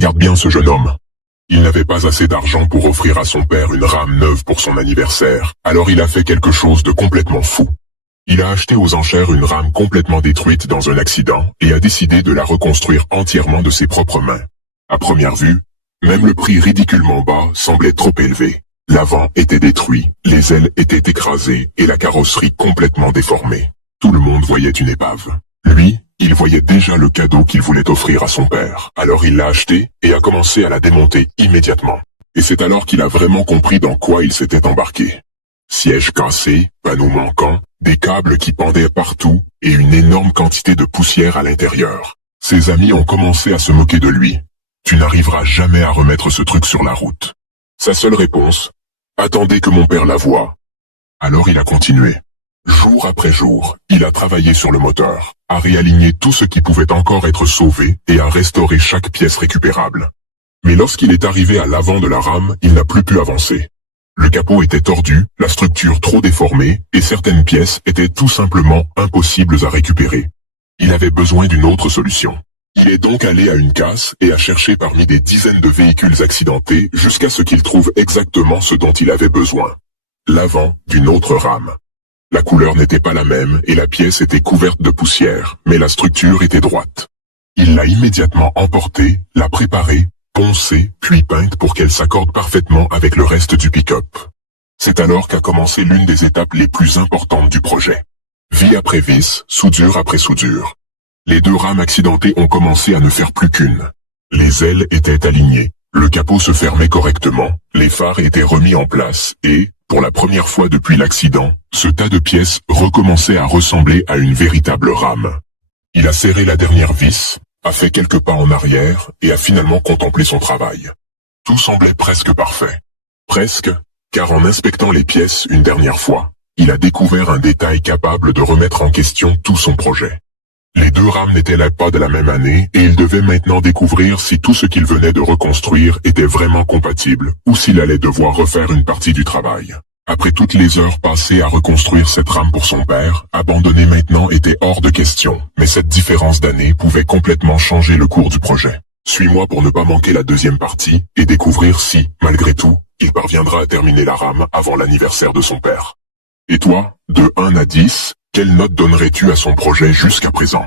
Regarde bien ce jeune homme. Il n'avait pas assez d'argent pour offrir à son père une rame neuve pour son anniversaire, alors il a fait quelque chose de complètement fou. Il a acheté aux enchères une rame complètement détruite dans un accident et a décidé de la reconstruire entièrement de ses propres mains. À première vue, même le prix ridiculement bas semblait trop élevé. L'avant était détruit, les ailes étaient écrasées et la carrosserie complètement déformée. Tout le monde voyait une épave. Lui, il voyait déjà le cadeau qu'il voulait offrir à son père. Alors il l'a acheté et a commencé à la démonter immédiatement. Et c'est alors qu'il a vraiment compris dans quoi il s'était embarqué. Sièges cassés, panneaux manquants, des câbles qui pendaient partout et une énorme quantité de poussière à l'intérieur. Ses amis ont commencé à se moquer de lui. Tu n'arriveras jamais à remettre ce truc sur la route. Sa seule réponse, attendez que mon père la voie. Alors il a continué. Jour après jour, il a travaillé sur le moteur, a réaligné tout ce qui pouvait encore être sauvé et a restauré chaque pièce récupérable. Mais lorsqu'il est arrivé à l'avant de la rame, il n'a plus pu avancer. Le capot était tordu, la structure trop déformée et certaines pièces étaient tout simplement impossibles à récupérer. Il avait besoin d'une autre solution. Il est donc allé à une casse et a cherché parmi des dizaines de véhicules accidentés jusqu'à ce qu'il trouve exactement ce dont il avait besoin. L'avant d'une autre rame. La couleur n'était pas la même et la pièce était couverte de poussière, mais la structure était droite. Il l'a immédiatement emportée, l'a préparée, poncée, puis peinte pour qu'elle s'accorde parfaitement avec le reste du pick-up. C'est alors qu'a commencé l'une des étapes les plus importantes du projet. Vis après vis, soudure après soudure. Les deux rames accidentées ont commencé à ne faire plus qu'une. Les ailes étaient alignées, le capot se fermait correctement, les phares étaient remis en place et, pour la première fois depuis l'accident, ce tas de pièces recommençait à ressembler à une véritable rame. Il a serré la dernière vis, a fait quelques pas en arrière et a finalement contemplé son travail. Tout semblait presque parfait. Presque, car en inspectant les pièces une dernière fois, il a découvert un détail capable de remettre en question tout son projet. Les deux rames n'étaient pas de la même année et il devait maintenant découvrir si tout ce qu'il venait de reconstruire était vraiment compatible ou s'il allait devoir refaire une partie du travail. Après toutes les heures passées à reconstruire cette rame pour son père, abandonner maintenant était hors de question, mais cette différence d'année pouvait complètement changer le cours du projet. Suis-moi pour ne pas manquer la deuxième partie et découvrir si, malgré tout, il parviendra à terminer la rame avant l'anniversaire de son père. Et toi, de 1 à 10, quelle note donnerais-tu à son projet jusqu'à présent ?